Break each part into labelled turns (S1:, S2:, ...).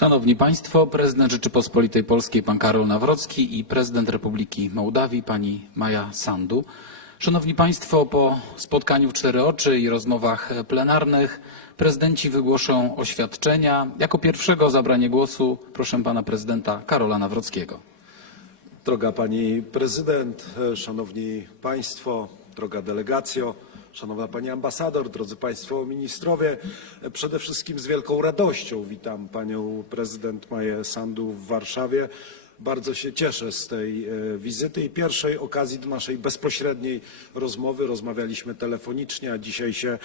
S1: Szanowni Państwo, prezydent Rzeczypospolitej Polskiej pan Karol Nawrocki i prezydent Republiki Mołdawii pani Maja Sandu. Szanowni Państwo, po spotkaniu w cztery oczy i rozmowach plenarnych prezydenci wygłoszą oświadczenia. Jako pierwszego o zabranie głosu proszę pana prezydenta Karola Nawrockiego.
S2: Droga Pani Prezydent, Szanowni Państwo, droga delegacjo, Szanowna Pani Ambasador, drodzy Państwo Ministrowie, przede wszystkim z wielką radością witam Panią Prezydent Maję Sandu w Warszawie. Bardzo się cieszę z tej e, wizyty i pierwszej okazji do naszej bezpośredniej rozmowy. Rozmawialiśmy telefonicznie, a dzisiaj się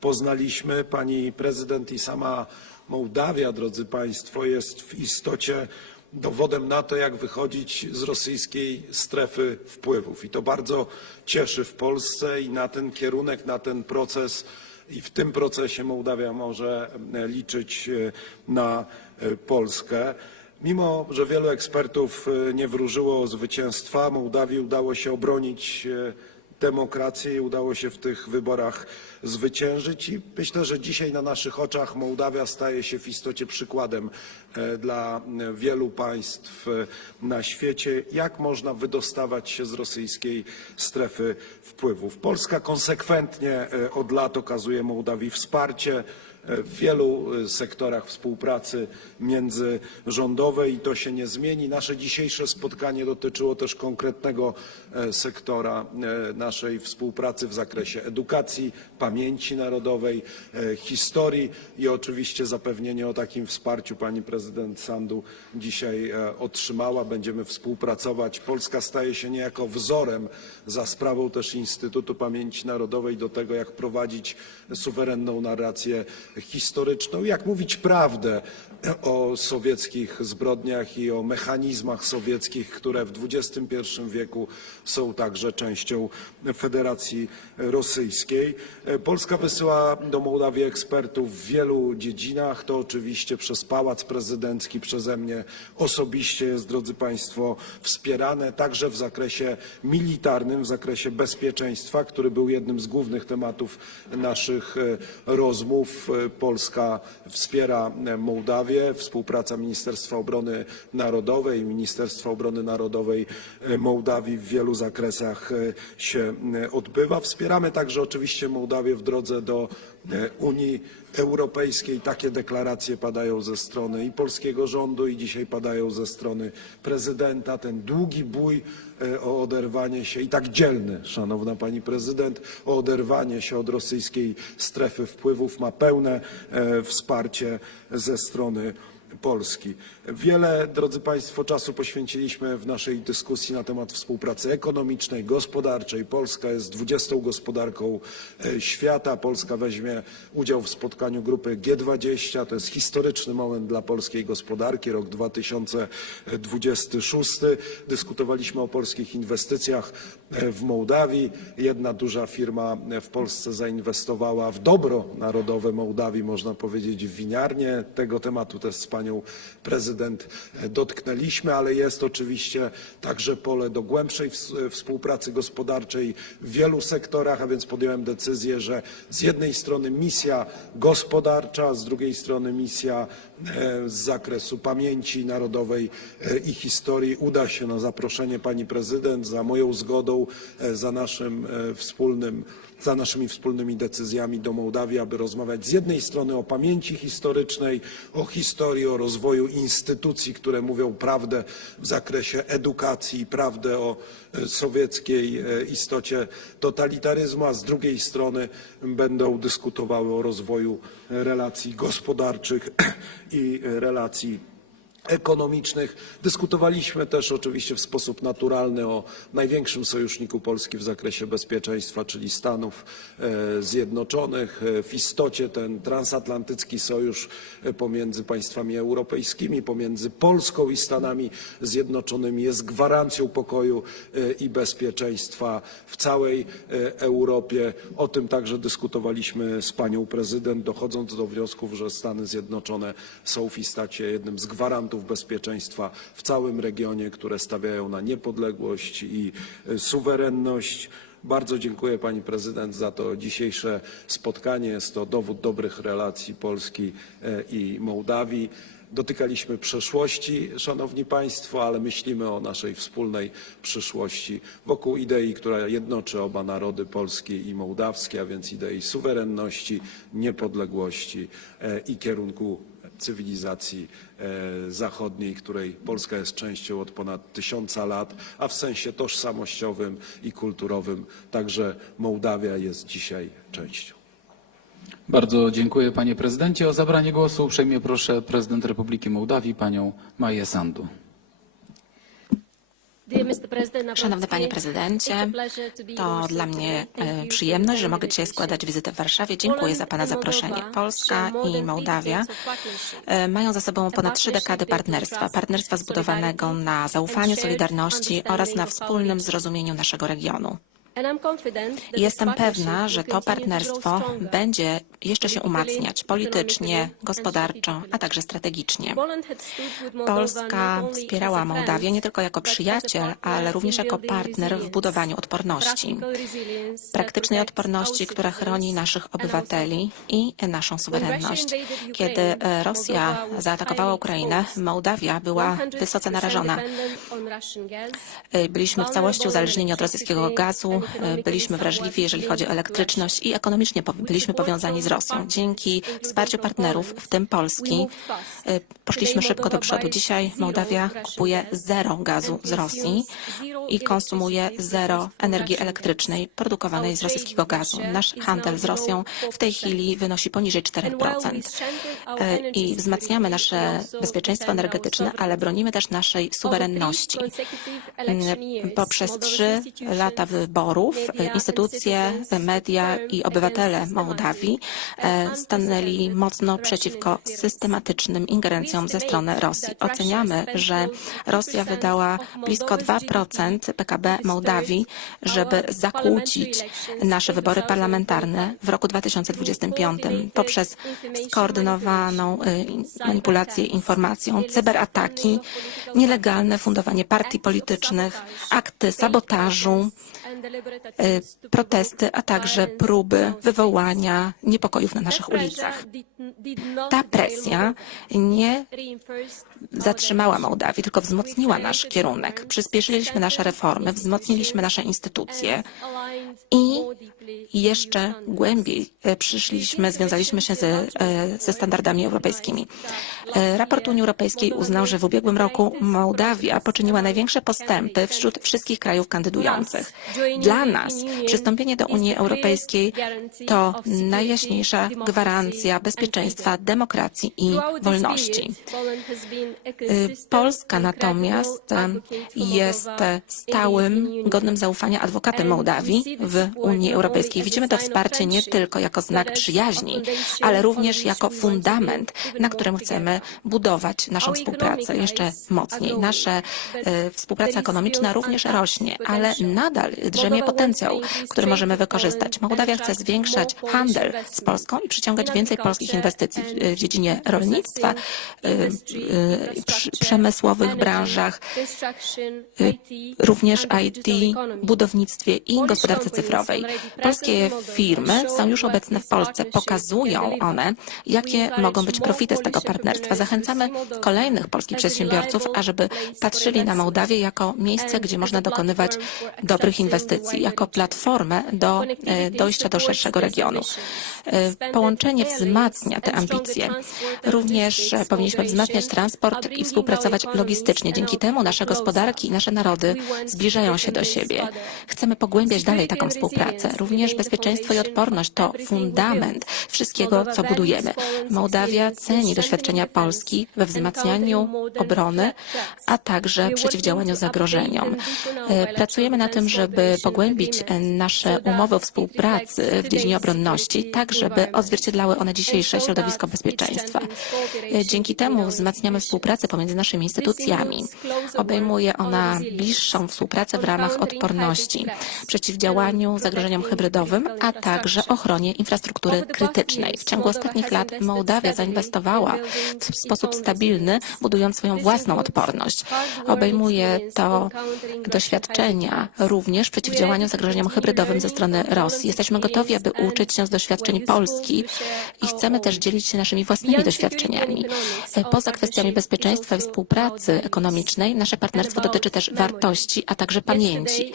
S2: poznaliśmy. Pani Prezydent i sama Mołdawia, drodzy Państwo, jest w istocie dowodem na to, jak wychodzić z rosyjskiej strefy wpływów. I to bardzo cieszy w Polsce i na ten kierunek, na ten proces i w tym procesie Mołdawia może e, liczyć e, na e, Polskę. Mimo, że wielu ekspertów nie wróżyło zwycięstwa, Mołdawii udało się obronić demokrację i udało się w tych wyborach zwyciężyć. I myślę, że dzisiaj na naszych oczach Mołdawia staje się w istocie przykładem e, dla wielu państw e, na świecie, jak można wydostawać się z rosyjskiej strefy wpływów. Polska konsekwentnie e, od lat okazuje Mołdawii wsparcie w wielu e, sektorach współpracy międzyrządowej i to się nie zmieni. Nasze dzisiejsze spotkanie dotyczyło też konkretnego e, sektora e, naszej współpracy w zakresie edukacji, pamięci narodowej, e, historii i oczywiście zapewnienie o takim wsparciu pani prezydent Sandu dzisiaj otrzymała. Będziemy współpracować. Polska staje się niejako wzorem za sprawą też Instytutu Pamięci Narodowej do tego, jak prowadzić suwerenną narrację historyczną, jak mówić prawdę o sowieckich zbrodniach i o mechanizmach sowieckich, które w XXI wieku są także częścią Federacji Rosyjskiej. Polska wysyła do Mołdawii ekspertów w wielu dziedzinach. To oczywiście przez Pałac Prezydencki, przeze mnie osobiście jest, drodzy Państwo, wspierane także w zakresie militarnym, w zakresie bezpieczeństwa, który był jednym z głównych tematów naszych rozmów. Polska wspiera Mołdawię. Współpraca Ministerstwa Obrony Narodowej i Ministerstwa Obrony Narodowej Mołdawii w wielu zakresach się odbywa. Wspieramy także oczywiście Mołdawię w drodze do Unii Europejskiej. Takie deklaracje padają ze strony i polskiego rządu i dzisiaj padają ze strony prezydenta. Ten długi bój e, o oderwanie się i tak dzielny, szanowna pani prezydent, o oderwanie się od rosyjskiej strefy wpływów ma pełne e, wsparcie ze strony Polski. Wiele, drodzy Państwo, czasu poświęciliśmy w naszej dyskusji na temat współpracy ekonomicznej, gospodarczej. Polska jest 20 gospodarką e, świata. Polska weźmie udział w spotkaniu grupy G20. To jest historyczny moment dla polskiej gospodarki, rok 2026. Dyskutowaliśmy o polskich inwestycjach e, w Mołdawii. Jedna duża firma w Polsce zainwestowała w dobro narodowe Mołdawii, można powiedzieć, w winiarnię. Tego tematu też z prezydent e, dotknęliśmy, ale jest oczywiście także pole do głębszej ws- współpracy gospodarczej w wielu sektorach, a więc podjąłem decyzję, że z jednej strony misja gospodarcza, z drugiej strony misja e, z zakresu pamięci narodowej e, i historii. Uda się na zaproszenie pani prezydent, za moją zgodą, e, za naszym wspólnym za naszymi wspólnymi decyzjami do Mołdawii, aby rozmawiać z jednej strony o pamięci historycznej, o historii, o rozwoju instytucji, które mówią prawdę w zakresie edukacji, prawdę o e, sowieckiej e, istocie totalitaryzmu, a z drugiej strony będą dyskutowały o rozwoju relacji gospodarczych i relacji ekonomicznych. Dyskutowaliśmy też oczywiście w sposób naturalny o największym sojuszniku Polski w zakresie bezpieczeństwa, czyli Stanów e, Zjednoczonych. E, W istocie ten transatlantycki sojusz e, pomiędzy państwami europejskimi, pomiędzy Polską i Stanami Zjednoczonymi jest gwarancją pokoju i bezpieczeństwa w całej Europie. O tym także dyskutowaliśmy z panią prezydent, dochodząc do wniosków, że Stany Zjednoczone są w istocie jednym z gwarantów bezpieczeństwa w całym regionie, które stawiają na niepodległość i e, suwerenność. Bardzo dziękuję pani prezydent za to dzisiejsze spotkanie. Jest to dowód dobrych relacji Polski e, i Mołdawii. Dotykaliśmy przeszłości, Szanowni Państwo, ale myślimy o naszej wspólnej przyszłości wokół idei, która jednoczy oba narody, polski i mołdawski, a więc idei suwerenności, niepodległości e, i kierunku cywilizacji e, zachodniej, której Polska jest częścią od ponad tysiąca lat, a w sensie tożsamościowym i kulturowym także Mołdawia jest dzisiaj częścią.
S1: Bardzo dziękuję panie prezydencie. O zabranie głosu uprzejmie proszę prezydent Republiki Mołdawii panią Maję Sandu.
S3: Szanowny Panie Prezydencie, to dla mnie e, przyjemność, że mogę dzisiaj składać wizytę w Warszawie. Dziękuję za Pana zaproszenie. Polska i Mołdawia e, mają za sobą ponad trzy dekady partnerstwa. Partnerstwa zbudowanego na zaufaniu, solidarności oraz na wspólnym zrozumieniu naszego regionu. Jestem pewna, że to partnerstwo będzie jeszcze się umacniać politycznie, gospodarczo, a także strategicznie. Polska wspierała Mołdawię nie tylko jako przyjaciel, ale również jako partner w budowaniu odporności. Praktycznej odporności, która chroni naszych obywateli i naszą suwerenność. Kiedy e, Rosja zaatakowała Ukrainę, Mołdawia była wysoce narażona. E, Byliśmy w całości uzależnieni od rosyjskiego gazu, byliśmy wrażliwi, jeżeli chodzi o elektryczność i ekonomicznie byliśmy powiązani z Rosją. Dzięki wsparciu partnerów, w tym Polski, e, poszliśmy szybko do przodu. Dzisiaj Mołdawia kupuje zero gazu z Rosji i konsumuje zero energii elektrycznej produkowanej z rosyjskiego gazu. Nasz handel z Rosją w tej chwili wynosi poniżej 4%. E, I wzmacniamy nasze bezpieczeństwo energetyczne, ale bronimy też naszej suwerenności. Mm, Poprzez trzy lata wyborów e, instytucje, media i obywatele Mołdawii e, stanęli mocno przeciwko systematycznym ingerencjom ze strony Rosji. Oceniamy, że Rosja wydała blisko 2% PKB Mołdawii, żeby zakłócić nasze wybory parlamentarne w roku 2025 poprzez skoordynowaną e, manipulację informacją, cyberataki, nielegalne fundowanie partii politycznych, akty sabotażu, e, protesty, a także próby wywołania niepokojów na naszych ulicach. Ta presja nie zatrzymała Mołdawii, tylko wzmocniła nasz kierunek. Przyspieszyliśmy nasze reformy, wzmocniliśmy nasze instytucje i jeszcze głębiej e, przyszliśmy, związaliśmy się ze, e, ze standardami europejskimi. E, Raport Unii Europejskiej uznał, że w ubiegłym roku Mołdawia poczyniła największe postępy wśród wszystkich krajów kandydujących. Dla nas przystąpienie do Unii Europejskiej to najjaśniejsza gwarancja bezpieczeństwa, demokracji i wolności. Polska natomiast jest stałym, godnym zaufania adwokatem Mołdawii w Unii Europejskiej. Widzimy to wsparcie nie tylko jako znak przyjaźni, ale również jako fundament, na którym chcemy budować naszą współpracę jeszcze mocniej. Nasza e, współpraca ekonomiczna również rośnie, ale nadal drzemie potencjał, który możemy wykorzystać. Mołdawia chce zwiększać handel z Polską i przyciągać więcej polskich inwestycji w, dziedzinie rolnictwa, e, e, przemysłowych branżach, również IT, budownictwie i gospodarce cyfrowej. Polskie firmy są już obecne w Polsce. Pokazują one, jakie mogą być profity z tego partnerstwa. Zachęcamy kolejnych polskich przedsiębiorców, ażeby patrzyli na Mołdawię jako miejsce, gdzie można dokonywać dobrych inwestycji, jako platformę do e, dojścia do szerszego regionu. E, Połączenie wzmacnia te ambicje. Również powinniśmy wzmacniać transport i współpracować logistycznie. Dzięki temu nasze gospodarki i nasze narody zbliżają się do siebie. Chcemy pogłębiać dalej taką współpracę. Również bezpieczeństwo i odporność to fundament wszystkiego, co budujemy. Mołdawia ceni doświadczenia Polski we wzmacnianiu obrony, a także przeciwdziałaniu zagrożeniom. E, Pracujemy na tym, żeby pogłębić e, nasze umowy o współpracy w dziedzinie obronności, tak żeby odzwierciedlały one dzisiejsze środowisko bezpieczeństwa. E, Dzięki temu wzmacniamy współpracę pomiędzy naszymi instytucjami. Obejmuje ona bliższą współpracę w ramach odporności. Przeciwdziałamy przeciwdziałaniu zagrożeniom hybrydowym, a także ochronie infrastruktury krytycznej. W ciągu ostatnich lat Mołdawia zainwestowała w sposób stabilny, budując swoją własną odporność. Obejmuje to doświadczenia również w przeciwdziałaniu zagrożeniom hybrydowym ze strony Rosji. Jesteśmy gotowi, aby uczyć się z doświadczeń Polski i chcemy też dzielić się naszymi własnymi doświadczeniami. Poza kwestiami bezpieczeństwa i współpracy ekonomicznej, nasze partnerstwo dotyczy też wartości, a także pamięci.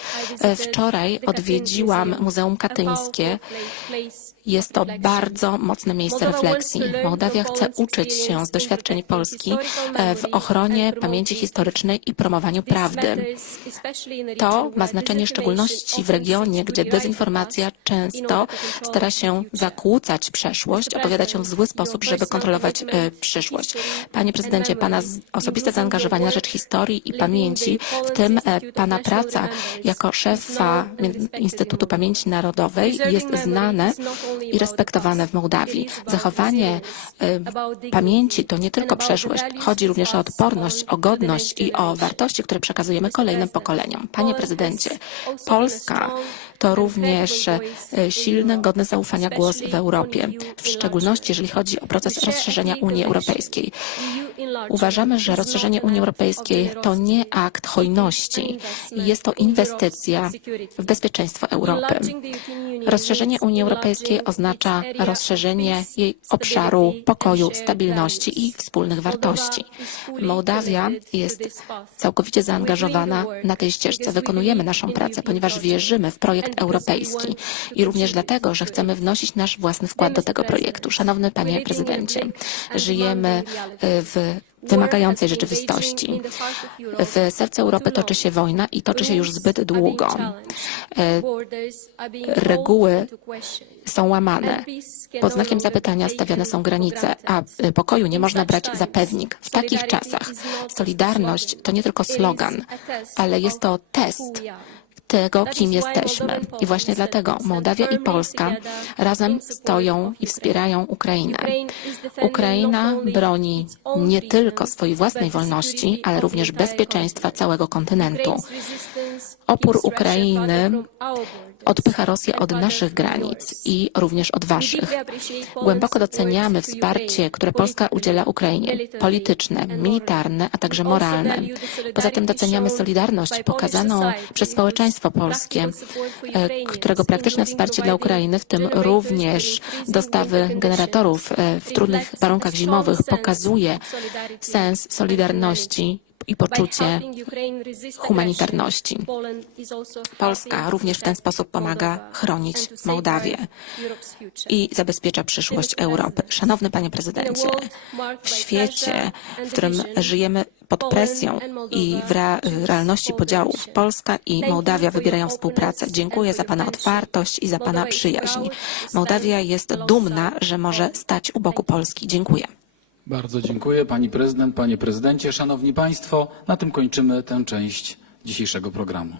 S3: Wczoraj odwiedziłam Muzeum Katyńskie. Jest to bardzo mocne miejsce refleksji. Mołdawia chce uczyć się z doświadczeń Polski e, w ochronie pamięci historycznej i promowaniu prawdy. To ma znaczenie w szczególności w regionie, gdzie dezinformacja często stara się zakłócać przeszłość, opowiadać ją w zły sposób, żeby kontrolować e, przyszłość. Panie prezydencie, pana osobiste zaangażowanie na rzecz historii i pamięci, w tym e, pana praca jako szefa Instytutu Pamięci Narodowej jest znane i respektowane w Mołdawii. Zachowanie e, pamięci to nie tylko przeszłość, chodzi również o odporność, o godność i o wartości, które przekazujemy kolejnym pokoleniom. Panie prezydencie, Polska to również e, silny, godny zaufania głos w Europie, w szczególności jeżeli chodzi o proces rozszerzenia Unii Europejskiej. Uważamy, że rozszerzenie Unii Europejskiej to nie akt hojności, jest to inwestycja w bezpieczeństwo Europy. Rozszerzenie Unii Europejskiej oznacza rozszerzenie jej obszaru pokoju, stabilności i wspólnych wartości. Mołdawia jest całkowicie zaangażowana na tej ścieżce. Wykonujemy naszą pracę, ponieważ wierzymy w projekt europejski i również dlatego, że chcemy wnosić nasz własny wkład do tego projektu. Szanowny panie prezydencie, żyjemy y, w wymagającej rzeczywistości. W sercu Europy toczy się wojna i toczy się już zbyt długo. E, Reguły są łamane. Pod znakiem zapytania stawiane są granice, a y, pokoju nie można brać za pewnik. W takich czasach solidarność to nie tylko slogan, ale jest to test tego, kim jesteśmy. I właśnie dlatego Mołdawia i Polska razem stoją i wspierają Ukrainę. Ukraina broni nie tylko swojej własnej wolności, ale również bezpieczeństwa całego kontynentu. Opór Ukrainy odpycha Rosję od naszych granic i również od waszych. Głęboko doceniamy wsparcie, które Polska udziela Ukrainie, polityczne, militarne, a także moralne. Poza tym doceniamy solidarność pokazaną przez społeczeństwo polskie, e, którego praktyczne wsparcie dla Ukrainy, w tym również dostawy generatorów e, w trudnych warunkach zimowych, pokazuje sens solidarności i poczucie humanitarności. Polska również w ten sposób pomaga chronić Mołdawię i zabezpiecza przyszłość Europy. Szanowny panie prezydencie, w świecie, w którym żyjemy pod presją i w rea- realności podziałów, Polska i Mołdawia wybierają współpracę. Dziękuję za pana otwartość i za pana przyjaźń. Mołdawia jest dumna, że może stać u boku Polski. Dziękuję.
S1: Bardzo dziękuję pani prezydent, panie prezydencie, szanowni państwo. Na tym kończymy tę część dzisiejszego programu.